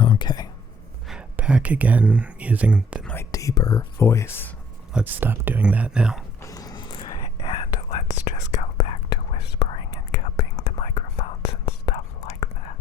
Okay. Back again using my deeper voice. Let's stop doing that now. And let's just go back to whispering and cupping the microphones and stuff like that.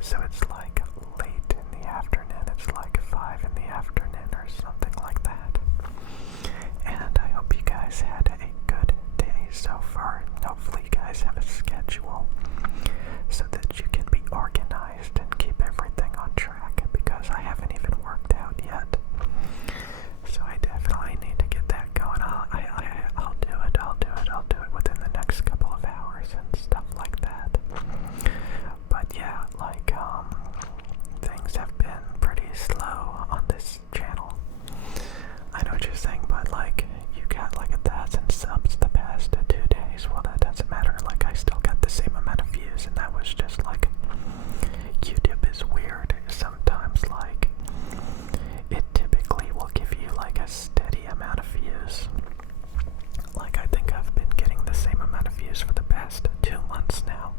So it's like late in the afternoon. It's like 5 in the afternoon or something like that. And I hope you guys had a good day so far. Hopefully you guys have a schedule so that you can be organized and keep everything on track, because I haven't even worked out yet. So I definitely need to get that going. I'll do it within the next couple of hours and stuff like that. But yeah, like, things have been pretty slow on this channel. I know what you're saying, but like, you got like 1,000 subs the past 2 days. Well, that doesn't matter. Like, I still got the same amount of views, and that was just like, YouTube is weird. Sometimes, like, it typically will give you like a steady amount of views. Like, I think I've been getting the same amount of views for the past 2 months now.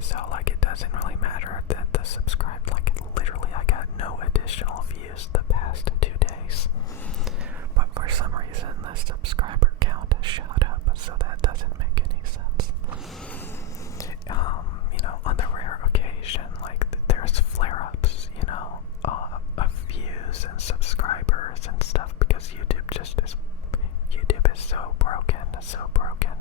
So, like, it doesn't really matter that the subscribe, like, literally I got no additional views the past 2 days. But for some reason, the subscriber count has shot up, so that doesn't make any sense. You know, on the rare occasion, like, there's flare-ups, you know, of views and subscribers and stuff, because YouTube is so broken, so broken.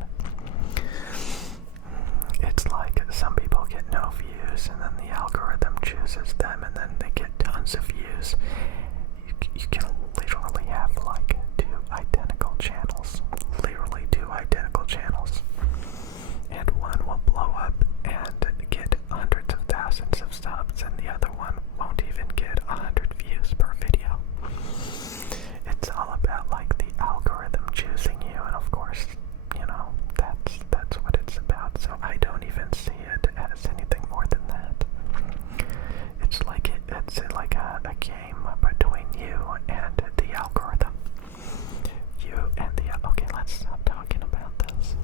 It's like some people get no views, and then the algorithm chooses them, and then they get tons of views. You can literally have like 2 identical channels, literally 2 identical channels, and one will blow up and get hundreds of thousands of subs, and the other one won't even get 100 views per video. It's all about like the algorithm choosing you, and of course, you know, that's what it's about. So I don't even see it as anything more than that. It's like a game between you and the algorithm. Okay, let's stop talking about this.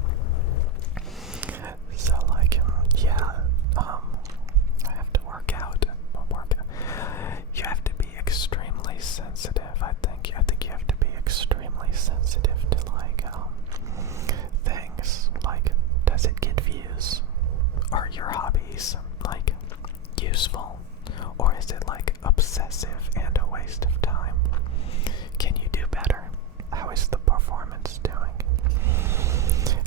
So like, yeah, I have to work out. You have to be extremely sensitive. I think you have to be extremely sensitive to like things like, does it get views? Are your hobbies like useful? Or is it like obsessive and a waste of time? Can you do better? How is the performance doing?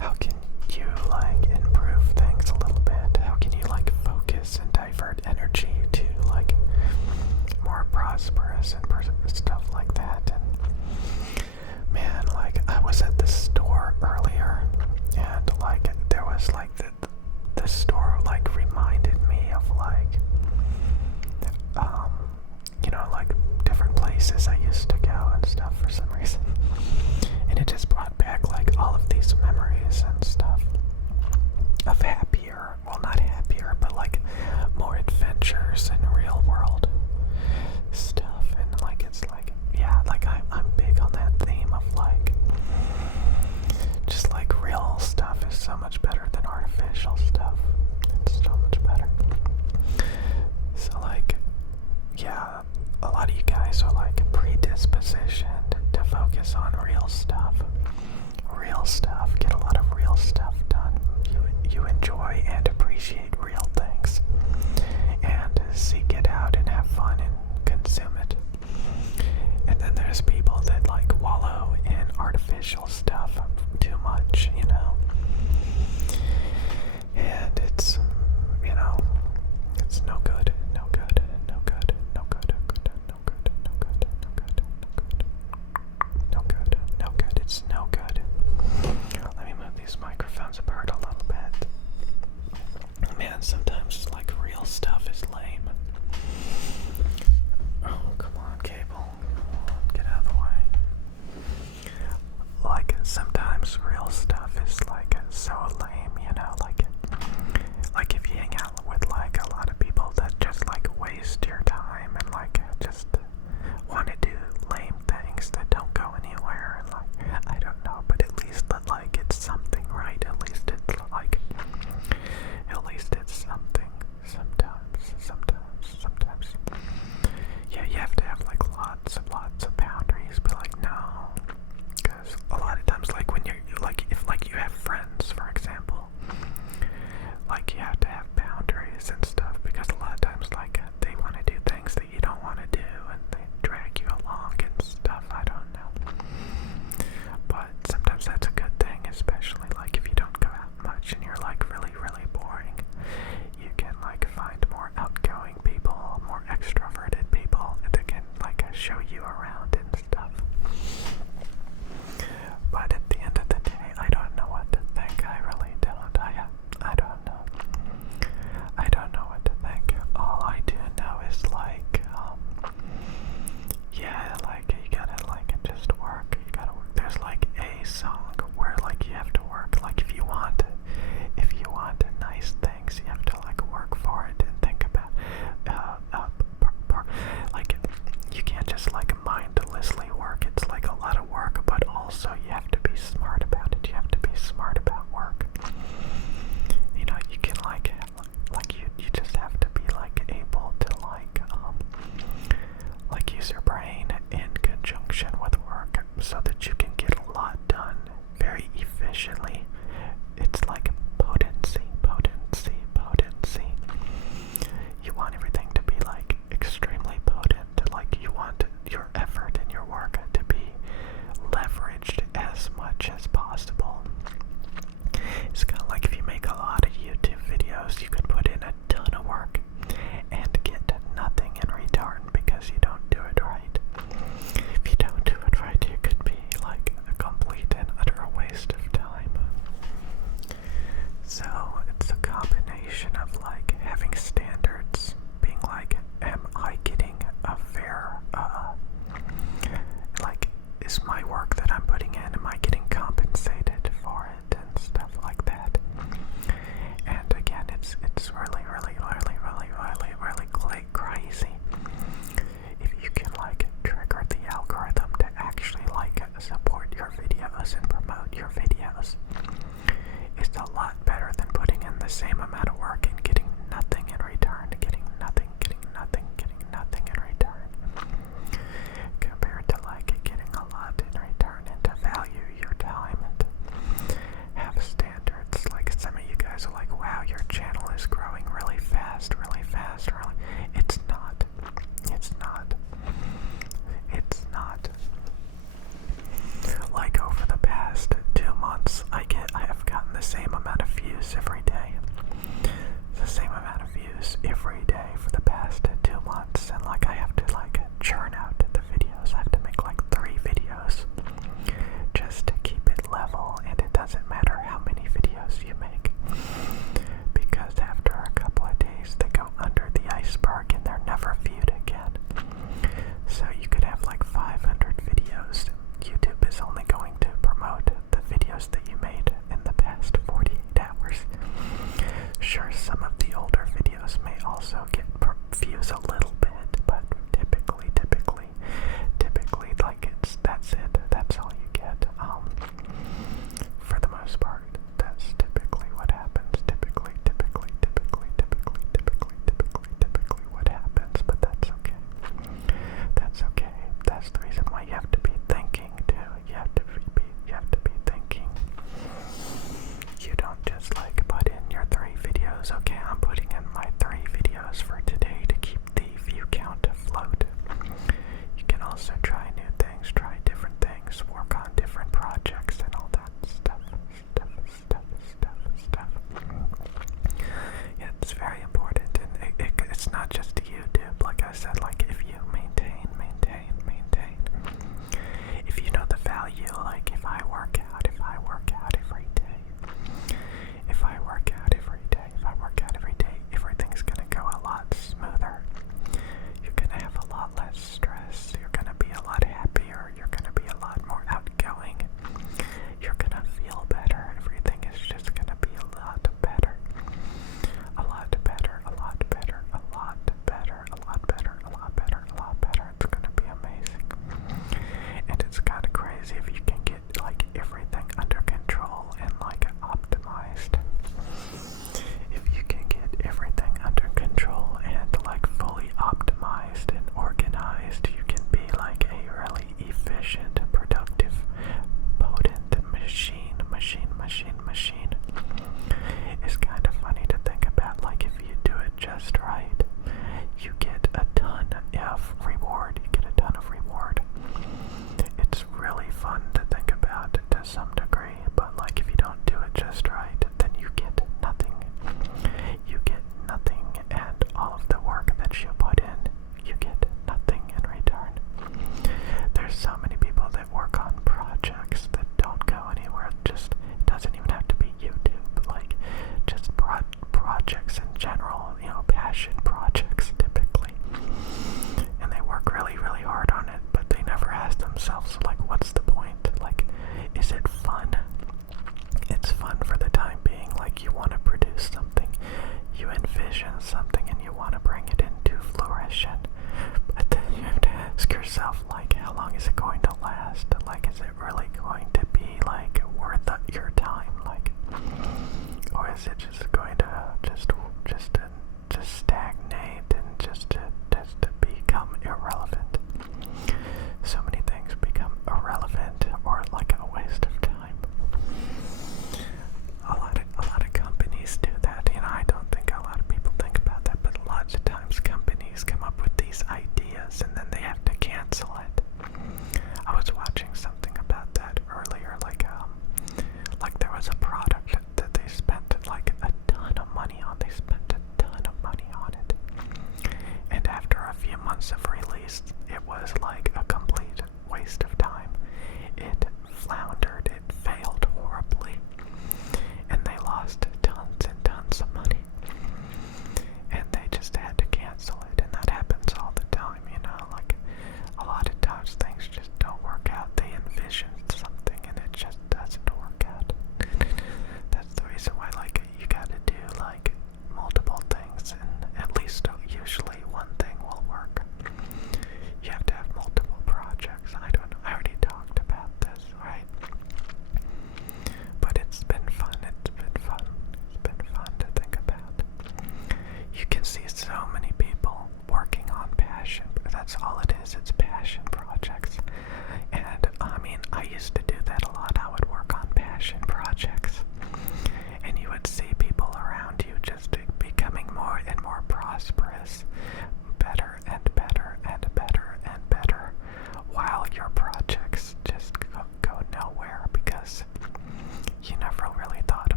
How can you like improve things a little bit? How can you like focus and divert energy to like more prosperous and stuff like that? And man, like, I was at the store earlier, and like there was like the store like reminded me of like you know, like different places I used to go and stuff for some reason. And it just brought back like all of these memories and stuff of happier, well, not happier, but like more adventures in real world stuff. And like, it's like, yeah, like I'm big on that theme of like, just like real stuff is so much better than artificial stuff. It's so much better. So like, yeah, a lot of you guys are like predispositioned to focus on real stuff. Real stuff. Get a lot of real stuff done. You enjoy and appreciate real things, and seek it out and have fun and consume it. And then there's people that like wallow in artificial stuff too much, you know. And it's, you know, it's no good, no good, no good, no good, no good, no good, no good, no good, no good, no good, it's no good. Let me move these microphones apart a little bit. Man, sometimes like real stuff is lame. Oh, come on, cable. Get out of the way. Like, sometimes real stuff is like so lame, you know, like if you hang out with like a lot of people that just like waste your time and like just want to do lame things that don't go anywhere, and like, I don't know, but at least that like it's something, right? At least it's something. same amount of work and getting nothing in return, getting nothing in return, compared to like getting a lot in return, and to value your time and have standards. Like some of you guys are like, wow, your channel is growing really fast, really. It's not. Like over the past 2 months, I have gotten the same amount of views every day. The same amount of views every day for the past 2 months, and like I have to like churn out the videos. I have to make like 3 videos just to keep it level, and it doesn't matter how many videos you make, because after a couple of days they go under the iceberg and they're never viewed again. So you could have like 500 videos. YouTube is only going to promote the videos that you made in the past 48 hours. Sure, some of the older videos may also get views a little bit, but typically, like that's it. That's all you get. For the most part, that's typically what happens. Typically what happens. But that's okay. That's okay. That's the reason why you have to be thinking too. You have to be thinking. You don't just like put in your 3 videos. Okay, I'm putting in my 3 videos for today to keep the view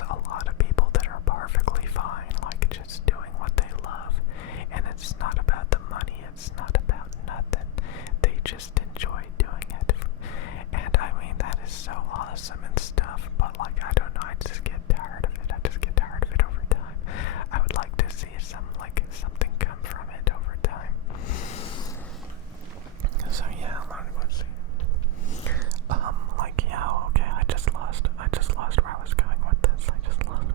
there's a lot of people that are perfectly fine, like just doing what they love, and it's not about the money, it's not about nothing. They just enjoy doing it, and I mean that is so awesome and stuff. But like I don't know, I just get tired of it. I just get tired of it over time. I would like to see something come from it over time. So yeah, let's see. Like yeah, okay. I just lost where I was going with this. I just lost.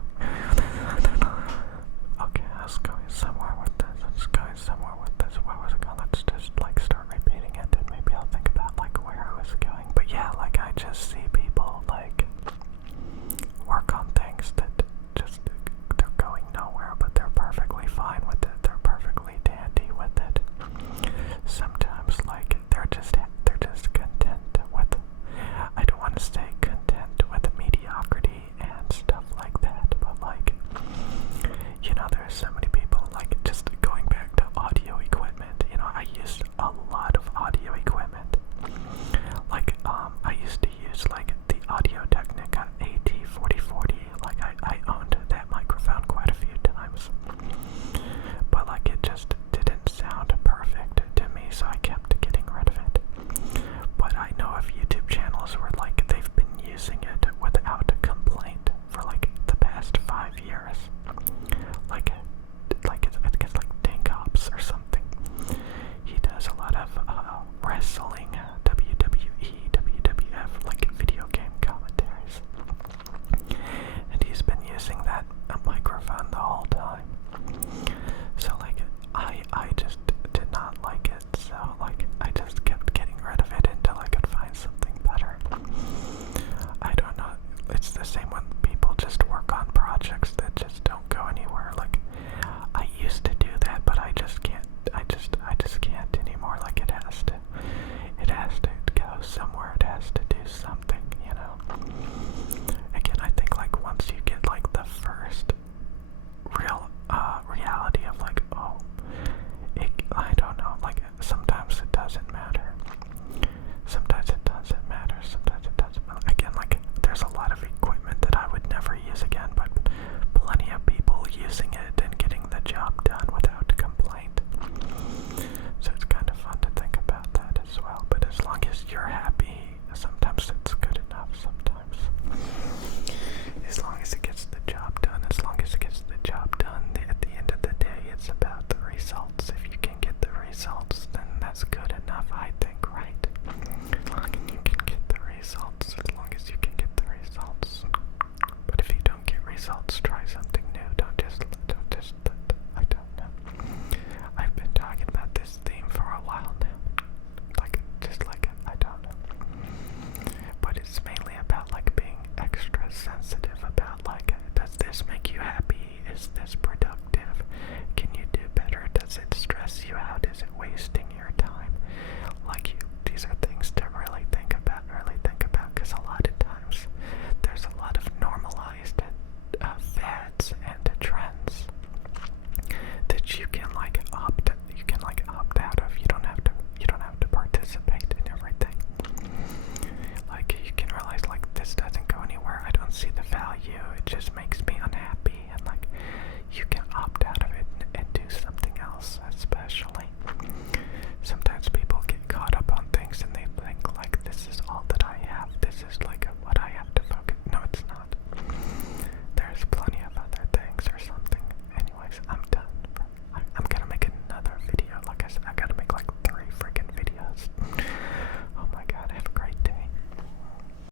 Okay, I was going somewhere with this. Where was it going? Let's just like start repeating it, and maybe I'll think about like where I was going. But yeah, like I just see people like work on things that just they're going nowhere, but they're perfectly fine with it. They're perfectly dandy with it. Sometimes like they're just content with, I don't want to say content with mediocrity and stuff like that, but like, you know, there's so many people like just going back to audio equipment. You know, I used a lot of audio equipment. Like I used to use like the Audio-Technica AT4040. Like I owned that microphone quite a few times, but like it just didn't sound perfect to me, so I kept getting rid of it. But I know of YouTube channels where like they've been using it without complaint for like the past 5 years. Like I think it's like Dink Ops or something. He does a lot of wrestling, WWE, WWF, like video game commentaries. And he's been using that microphone the whole time. So like I just did not like it, so like I just kept getting rid of it until I could find something better. I don't know, it's the same when people just work on projects